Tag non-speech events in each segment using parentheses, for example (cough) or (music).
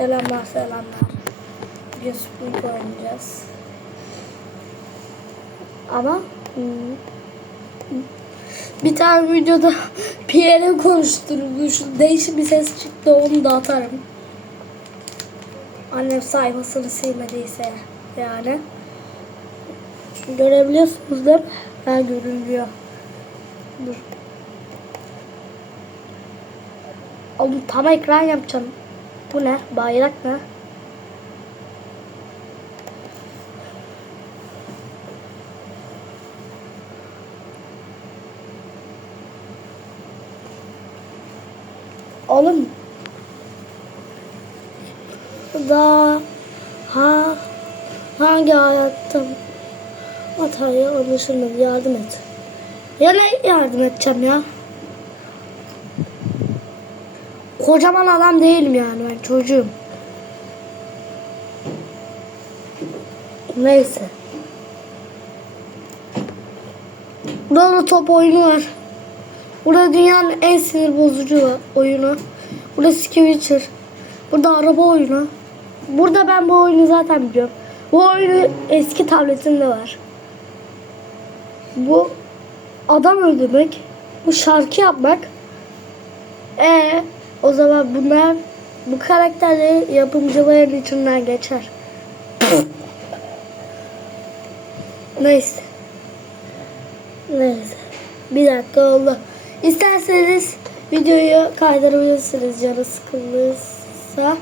Selamlar selamlar. Bugün Spring oynayacağız. Ama bir tane videoda (laughs) Pierre'in konuşturmuş. Değişik bir ses çıktı onu da atarım. Annem sayfasını silmediyse yani. Görebiliyorsunuz değil mi? Ha görünüyor. Dur. Oğlum tam ekran yapacağım. Bu ne? Bayrak ne? Oğlum. Da ha hangi hayattan hataya anlaşılmadı yardım et. Ya ne yardım edeceğim ya? Kocaman adam değilim yani ben çocuğum. Neyse. Burada da top oyunu var. Burada dünyanın en sinir bozucu oyunu. Burada Skewitcher. Burada araba oyunu. Burada ben bu oyunu zaten biliyorum. Bu oyunu eski tabletimde var. Bu adam öldürmek. Bu şarkı yapmak. E o zaman bunlar bu karakterleri yapımcıların içinden geçer. Neyse. Neyse. Bir dakika oldu. İsterseniz videoyu kaydırabilirsiniz canı sıkıldıysa.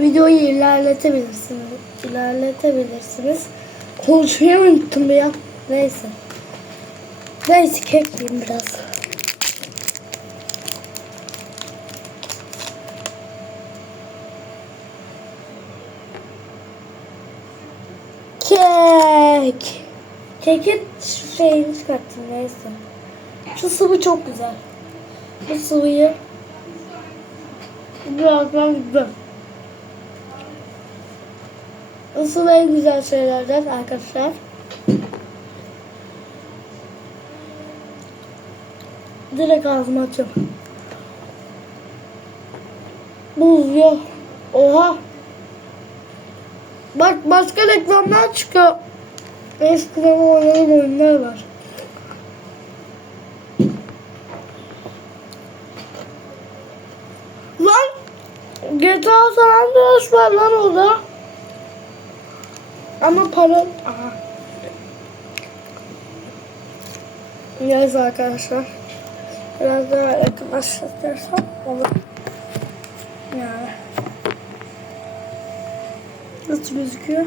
Videoyu ilerletebilirsiniz. İlerletebilirsiniz. Konuşmayı unuttum ya. Neyse. Neyse kekleyeyim biraz. Kek. Kekin şeyini çıkarttım neyse. Şu sıvı çok güzel. Bu sıvıyı birazdan. Bu sıvı en güzel şeylerden arkadaşlar. Direkt ağzıma açıyorum. Buz yok. Oha. Bak başka reklamlar çıkıyor. Eskiden oynanan oyunlar var. Lan GTA San Andreas var lan orada. Ama para... Aha. Neyse arkadaşlar. Biraz daha yakınlaştırsam olur. Yani. Nasıl gözüküyor?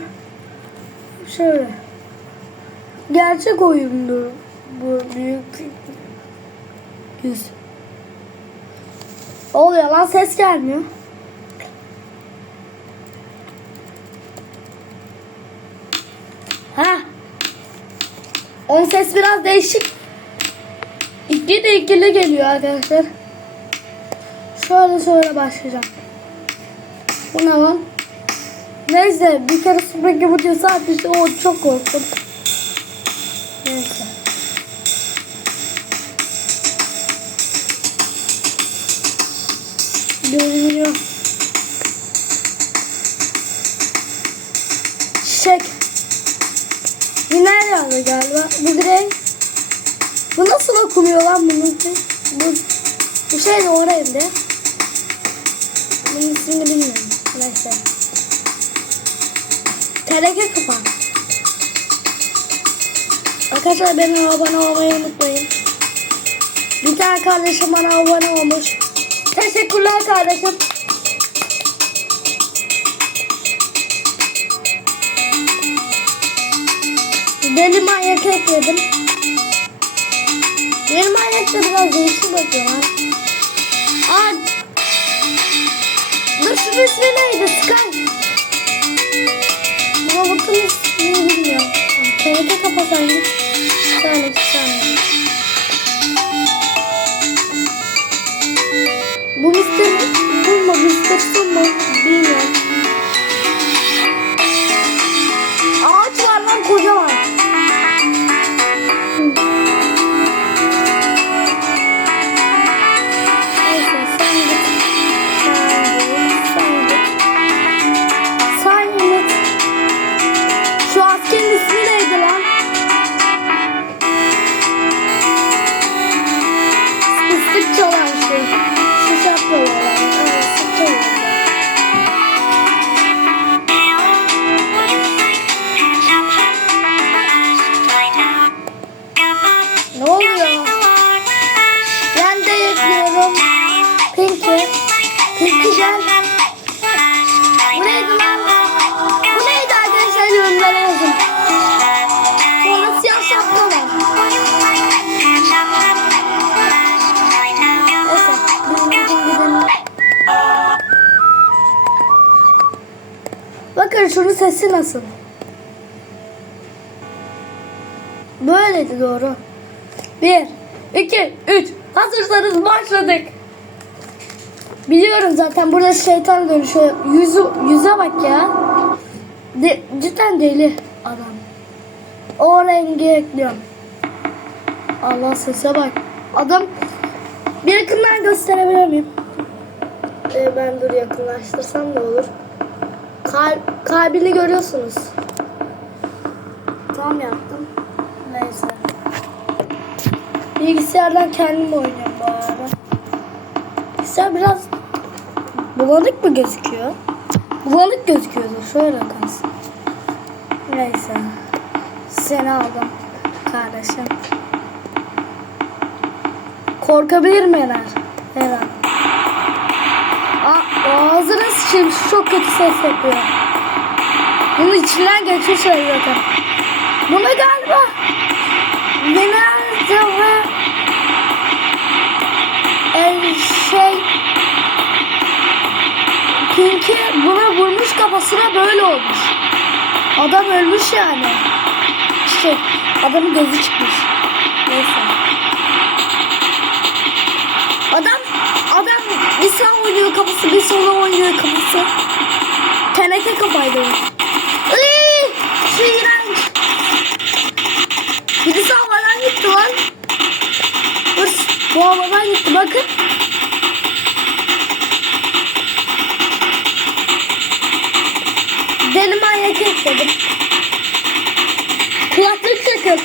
Şöyle. Gerçek oyundu bu büyük yüz. Oluyor lan ses gelmiyor. Ha. Onun ses biraz değişik. İkili de ikili geliyor arkadaşlar. Şöyle şöyle başlayacağım. Bu ne lan? Neyse bir kere süpürge yumurtası atmıştım o çok korktum. Neyse. Görünüyor. Çiçek. Biner yazdı galiba. Bu direkt. Bu nasıl okunuyor lan bunun? Bu, bu şey de oraya de. Bunun ismini bilmiyorum. Neyse. Teneke kapan. Arkadaşlar beni abone olmayı unutmayın. Bir tane kardeşim bana abone olmuş. Teşekkürler kardeşim. Deli manyak ekledim. Deli manyak da biraz değişik bakıyor lan. Aa, dur şunun ismi neydi? Sky. Robotun ismini bilmiyorum. TRT kapasaydı. Bir tane bir tane. Bu Mr. Bu mu? Mr. Su mu? Bilmiyorum. Ağaç var lan kocaman. Sesi nasıl? Böyleydi doğru. Bir, iki, üç. Hazırsanız başladık. Biliyorum zaten burada şeytan dönüşüyor. Yüzü, yüze bak ya. De, cidden deli adam. O rengi ekliyorum. Allah sese bak. Adam bir yakından gösterebilir miyim? Ee, ben dur yakınlaştırsam da olur. Kal kalbini görüyorsunuz. Tam yaptım. Neyse. Bilgisayardan kendim oynuyorum bu arada. Bilgisayar biraz bulanık mı gözüküyor? Bulanık gözüküyordur. Şöyle kalsın. Neyse. Seni aldım kardeşim. Korkabilir mi Yener? Her an. Aa, ağzına sıçayım. Çok kötü ses yapıyor. Bunun içinden geçiyor şey zaten. Bunu galiba Venezia ve el şey Pinky buna vurmuş kafasına böyle olmuş. Adam ölmüş yani. Şey, adamın gözü çıkmış. Neyse. Bir sağ oynuyor kafası bir sola oynuyor kafası. Teneke kafaydı. Iiii! Şu iğrenç. Birisi havadan gitti lan. Hırs. Bu havadan gitti bakın. Deli manyak ekledim. Kulaklık takıp.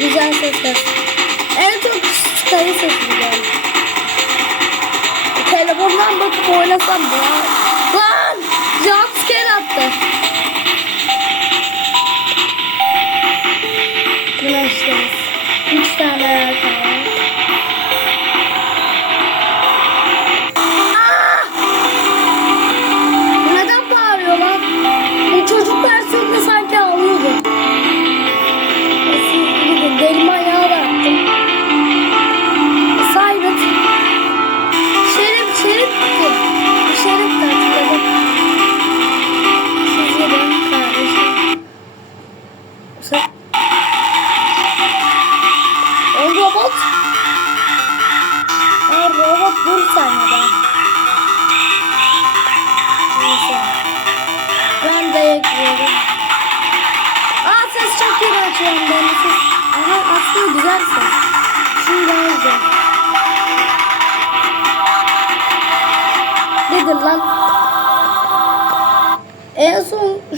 Güzel sesler. En çok Sky'ı sesi güzel. Telefondan bakıp oynasam ya? Lan! Jumpscare attı. Güneşteyiz. Üç tane ayağa kaldı.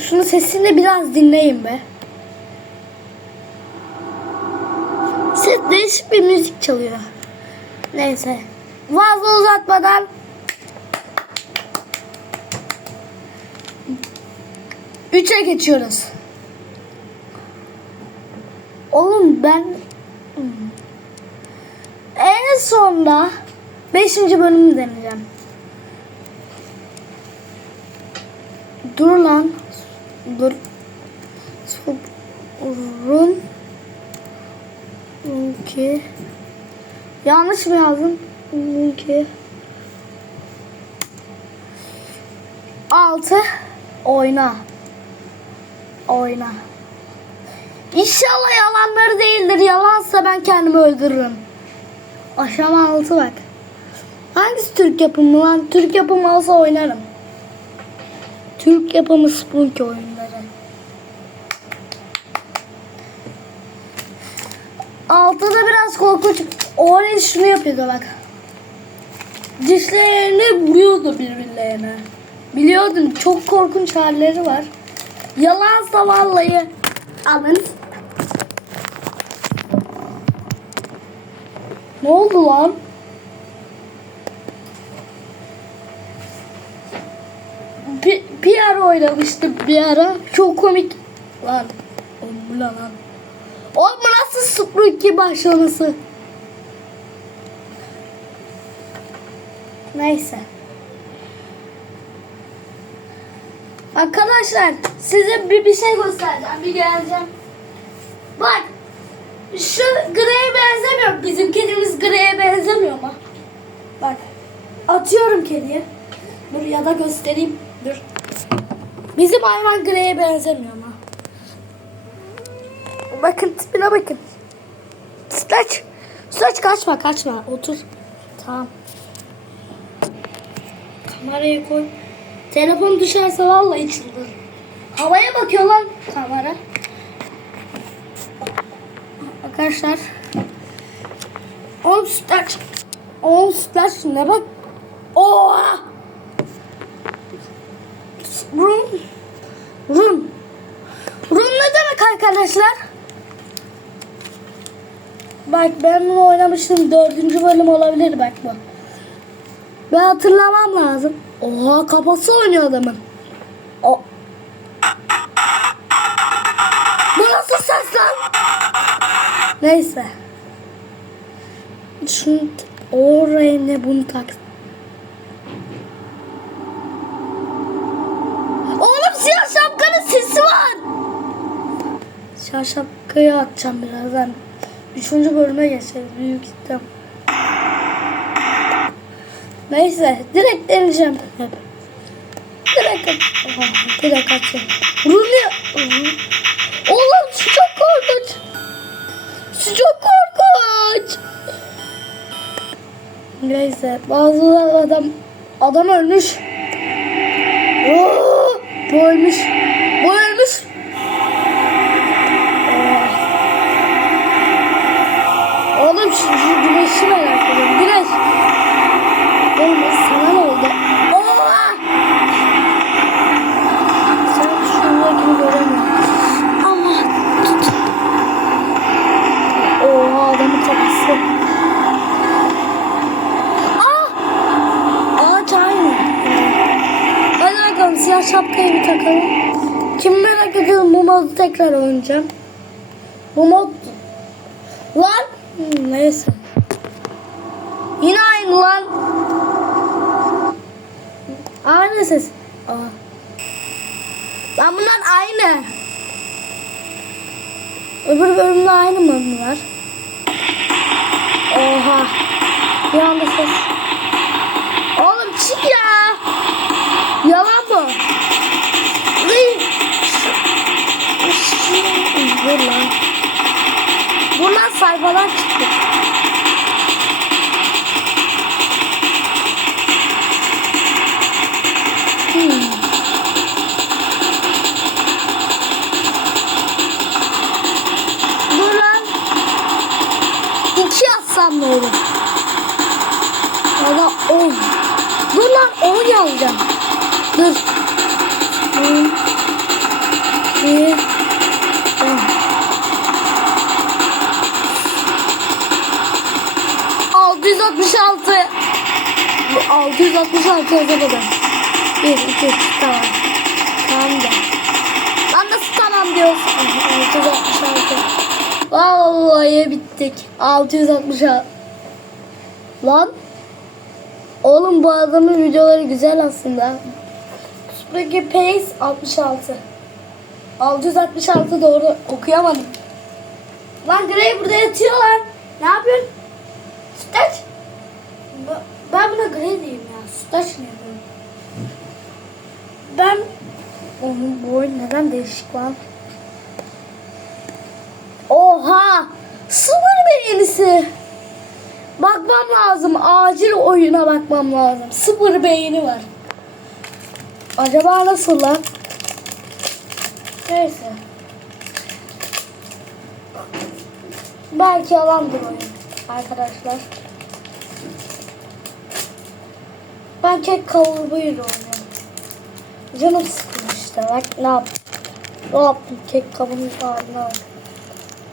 Şunun sesini biraz dinleyin be. Ses değişik bir müzik çalıyor. Neyse. Fazla uzatmadan Üçe geçiyoruz. Oğlum ben en sonda beşinci bölümü deneyeceğim. Dur lan. Dur. Sorun. Ki. Yanlış mı yazdım? Ki. Altı. Oyna. Oyna. İnşallah yalanları değildir. Yalansa ben kendimi öldürürüm. Aşama altı bak. Hangisi Türk yapımı lan? Türk yapımı olsa oynarım. Türk yapımı Spunky oyunları. Altta da biraz korkunç. Oraya şunu yapıyordu bak. Dişlerini vuruyordu birbirlerine. Biliyordun çok korkunç halleri var. Yalansa vallahi alın. Ne oldu lan? Bir, bir ara oynamıştım bir ara. Çok komik. Lan. Ne lan? Oğlum nasıl Spooky başlaması? Neyse. Arkadaşlar size bir, bir şey göstereceğim. Bir geleceğim. Bak. Şu Grey'e benzemiyor. Bizim kedimiz Grey'e benzemiyor ama. Bak. Atıyorum kediye. Dur ya da göstereyim. Dur. Bizim hayvan Grey'e benzemiyor ama. Bakın tipine bakın. Saç. Saç kaçma kaçma. Otur. Tamam. Kamerayı koy. Telefon düşerse vallahi çıldırırım. Havaya bakıyor lan kamera. Arkadaşlar. Oğlum sütlaç. Oğlum sütlaç ne bak. Oha. Rum. Rum. Rum ne demek arkadaşlar? Bak ben bunu oynamıştım. Dördüncü bölüm olabilir bak bu. Ben hatırlamam lazım. Oha kafası oynuyor adamın. O. Bu nasıl ses lan? Neyse. Şunu oraya ne bunu tak. Oğlum siyah şapkanın sesi var. Siyah şapkayı atacağım birazdan. Üçüncü bölüme geçeceğiz büyük ihtimal. Neyse direkt deneyeceğim. Direkt Oha, direkt atacağım. Runya. Oğlum şu çok korkunç. Şu çok korkunç. Neyse bazı adam adam ölmüş. Oo, ölmüş. Tekrar oynayacağım. Bu mod lan Hmm, neyse. Yine aynı lan. Aynı ses. Aa. Lan bunlar aynı. Öbür bölümde aynı mı bunlar? Oha. Bir anda ses. Dur lan. Buradan sayfalar çıktı. Hmm. Dur lan. İki olur? Ya da on. Dur on yazacağım. Dur. 66 yazamadım. 1, 2, 3 tamam. Tamam da. Lan nasıl tamam diyorsun? 666. Vallahi bittik. 666. Lan. Oğlum bu adamın videoları güzel aslında. Peki pace 66. 666 doğru okuyamadım. Lan Grey burada yatıyor lan. Ne yapıyorsun? Sütaç. Ben buna Grey diyeyim ya. Sütaç ne? Ben onun bu oyun neden değişik lan? Oha! Sıfır beğenisi. Bakmam lazım. Acil oyuna bakmam lazım. Sıfır beğeni var. Acaba nasıl lan? Neyse. Belki yalandır oyun arkadaşlar. Ben kek kavurmayla oynuyorum. Canım sıkılmış işte. Bak ne yaptım. Ne yaptım? Kek haline bak.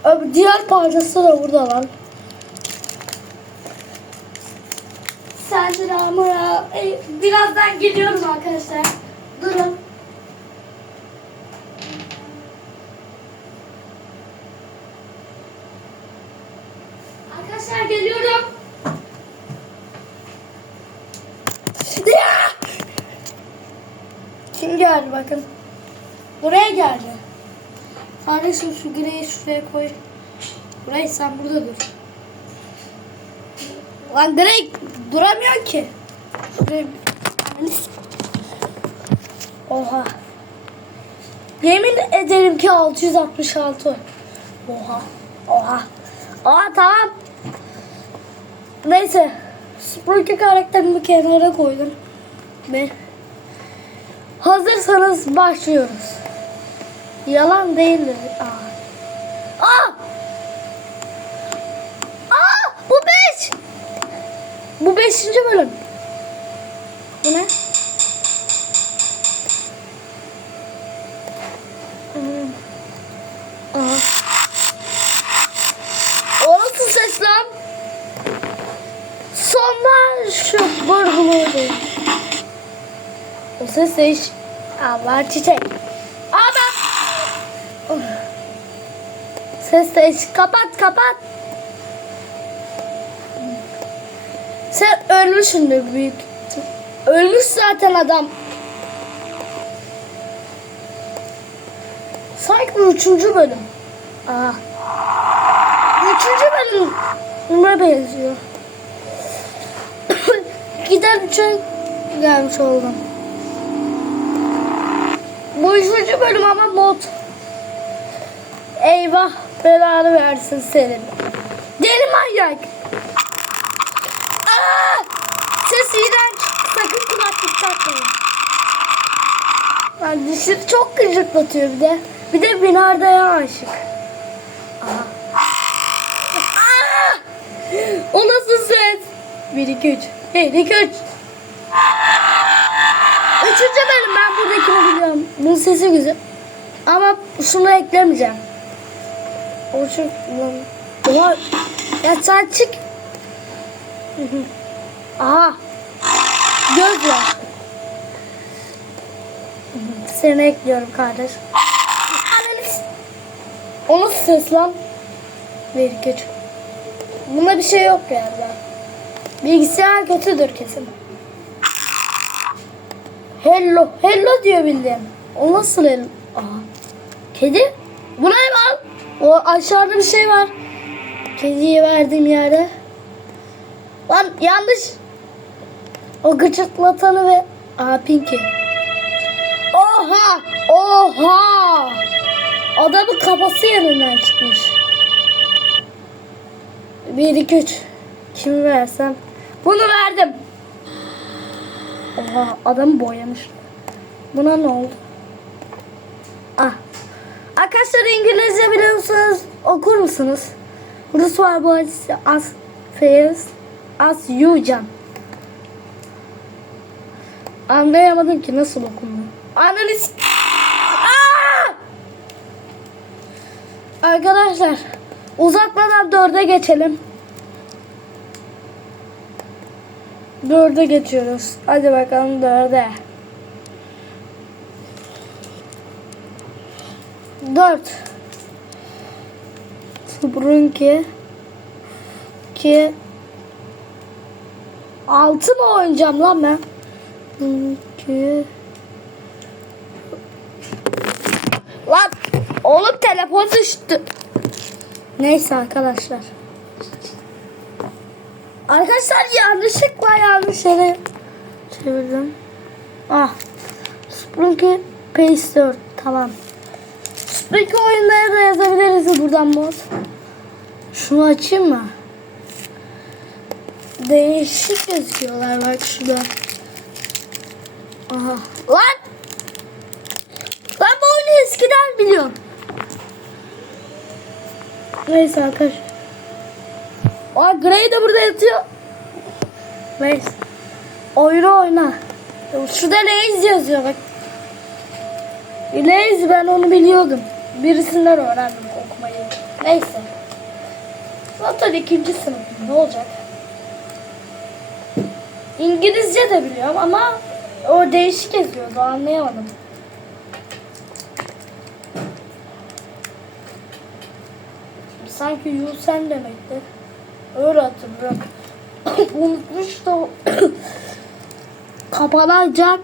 Öbür diğer parçası da burada lan. Sendra Mura. Ey, birazdan geliyorum arkadaşlar. Durun. Arkadaşlar geliyorum. Ya! Kim geldi bakın. Buraya geldi. Kardeşim şu greyi şuraya koy. Burayı sen burada dur. Lan Grey duramıyor ki. Oha. Yemin ederim ki 666. Oha. Oha. Aa tamam. Neyse. Spooky karakterimi kenara koydum. Ve hazırsanız başlıyoruz. Yalan değildir. Aa. Aa! Aa! Bu beş! Bu beşinci bölüm. Bu ne? Aha. O nasıl ses lan? Sonlar şu burguluydu. O ses değiş. Allah çiçek. Aa ben. Oh. Ses değiş. Kapat kapat. Sen ölmüşsündür büyük. Ölmüş zaten adam. Sanki bu üçüncü bölüm. Aa. Üçüncü bölüme benziyor. (coughs) Giden üçe gelmiş oldum. Bu üçüncü bölüm ama mod. Eyvah belanı versin senin. Deli manyak. Aa! Ses iğrenç. Sakın kulaklık takmayın. Yani dişleri çok gıcırtlatıyor bir de. Bir de binardaya aşık. Aha. Aa! O nasıl ses? 1 2 3. 1 2 3. Üçüncü bölüm ben buradakini biliyorum. Bunun sesi güzel. Ama şunu eklemeyeceğim. O şu... Oha. Ya sen çık. Aha. Göz hı. Seni ekliyorum kardeş. Analiz. O nasıl ses lan? Bir üç. Bunda bir şey yok yani. Bilgisayar kötüdür kesin. Hello. Hello diyor bildiğin. O nasıl hello? Aha. Kedi? Bu ne lan? O aşağıda bir şey var. Kediye verdiğim yerde. Lan yanlış. O gıcırtlatanı ve... Aa Pinky. Oha! Oha! Adamın kafası yanından çıkmış. 1 2 3. Kimi versem? Bunu verdim. Oha adamı boyamış. Buna ne oldu? Ah. Arkadaşlar İngilizce biliyorsanız okur musunuz? Rus var bu hadisi as fairs as you can. Anlayamadım ki nasıl okundu. Analiz. Arkadaşlar uzatmadan dörde geçelim. Dörde geçiyoruz. Hadi bakalım dörde. Dört. Sprunki. Ki. Altı mı oynayacağım lan ben? İki. Lan oğlum telefon düştü. Neyse arkadaşlar. Arkadaşlar yanlışlıkla yanlış yere çevirdim. Ah. Sprunky Pace 4. Tamam. Sprunky oyunları da yazabiliriz buradan mod. Şunu açayım mı? Değişik gözüküyorlar bak şurada. Aha. Lan! Ben bu oyunu eskiden biliyorum. Neyse arkadaşlar. Aa Gray de burada yatıyor. Neyse. Oyunu oyna. Şurada Lazy yazıyor bak. Lazy ben onu biliyordum. Birisinden öğrendim okumayı. Neyse. Zaten ikinci sınıfım ne olacak? İngilizce de biliyorum ama o değişik yazıyordu anlayamadım. Sanki you sen demekti. Öyle hatırlıyorum. (coughs) Unutmuş da (coughs) kapanacak.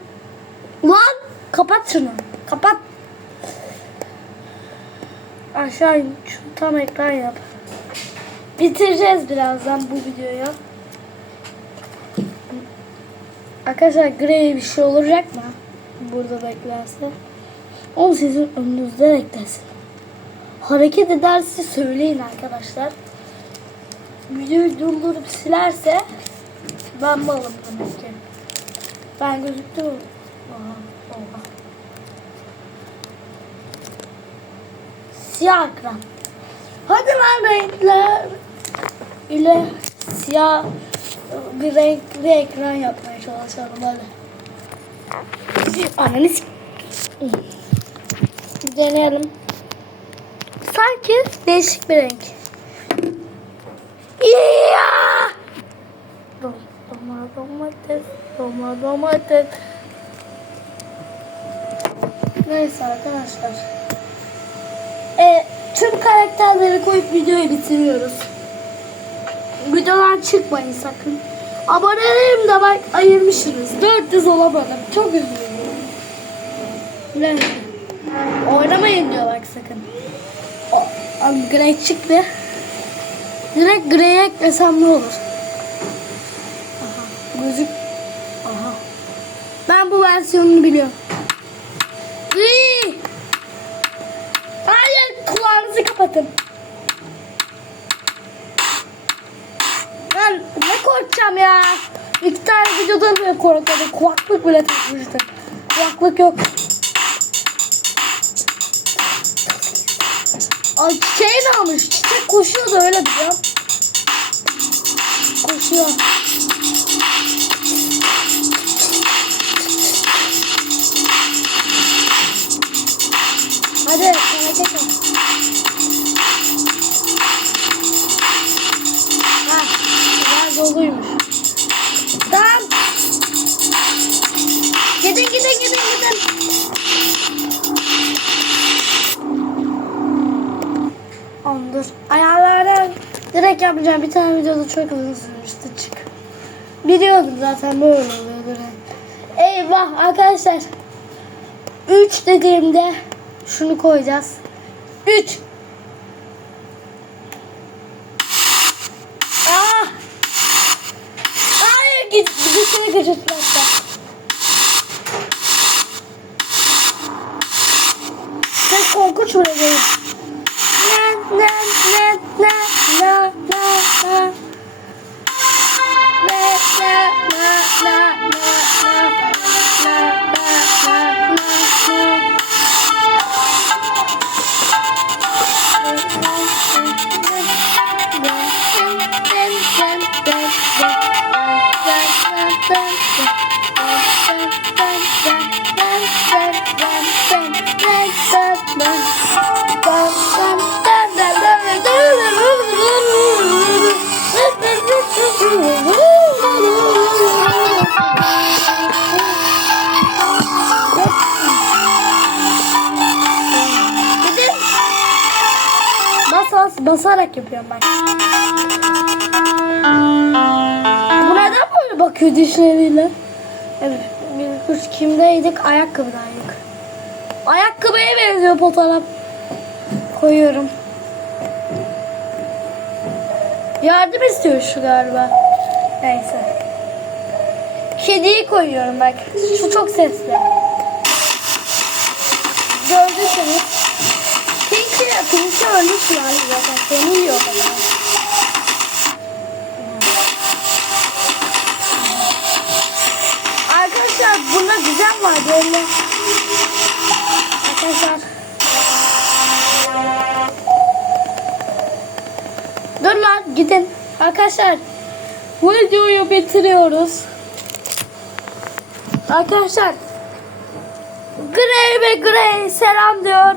Lan kapat şunu. Kapat. Aşağı in. Şu tam ekran yap. Bitireceğiz birazdan bu videoyu. Arkadaşlar Grey bir şey olacak mı? Burada beklerse. O sizin önünüzde beklesin. Hareket ederse söyleyin arkadaşlar. Videoyu durdurup silerse ben malım demek ki. Ben gözüktüm. Oha, oha. Siyah ekran. Hadi lan renkler ile siyah bir renkli ekran yapmaya çalışalım hadi. Ananı s- Deneyelim. Sanki değişik bir renk. Yeah! Dom, doma domates, doma domates. Neyse arkadaşlar. E, tüm karakterleri koyup videoyu bitiriyoruz. Videodan çıkmayın sakın. Abonelerim de bak ayırmışsınız. 400 olamadım. Çok üzülüyorum. Neyse. Oynamayın diyor bak sakın. O, Grey çıktı. Direkt Grey'e eklesem ne olur? Aha. Gözük. Aha. Ben bu versiyonunu biliyorum. Kapatın. Ben ne korkacağım ya? İki tane videoda bile korkmadım. Kulaklık bile takmıştım. Kulaklık yok. Ay çiçeği ne almış? Çiçek koşuyor da öyle biliyorum. Koşuyor. Gidin gidin gidin gidin. Oğlum dur. Ayarlardan direkt yapacağım. Bir tane videoda çok uzun sürmüştü. Çık. Biliyordum zaten böyle oluyor. Eyvah arkadaşlar. 3 dediğimde şunu koyacağız. 3 Ah! Hayır git dışarı kaçırtın basarak yapıyorum bak. Bu neden böyle bakıyor dişleriyle? Evet. Biz kimdeydik? Ayakkabıdaydık. Ayakkabıya benziyor fotoğraf. Koyuyorum. Yardım istiyor şu galiba. Neyse. Kediyi koyuyorum bak. Şu çok sesli. Gördüyseniz. Pinky ölmüş yani zaten. Seni yiyor. Arkadaşlar bunda güzel var böyle. Arkadaşlar. Dur lan gidin. Arkadaşlar bu videoyu bitiriyoruz. Arkadaşlar Grey ve Grey selam diyor.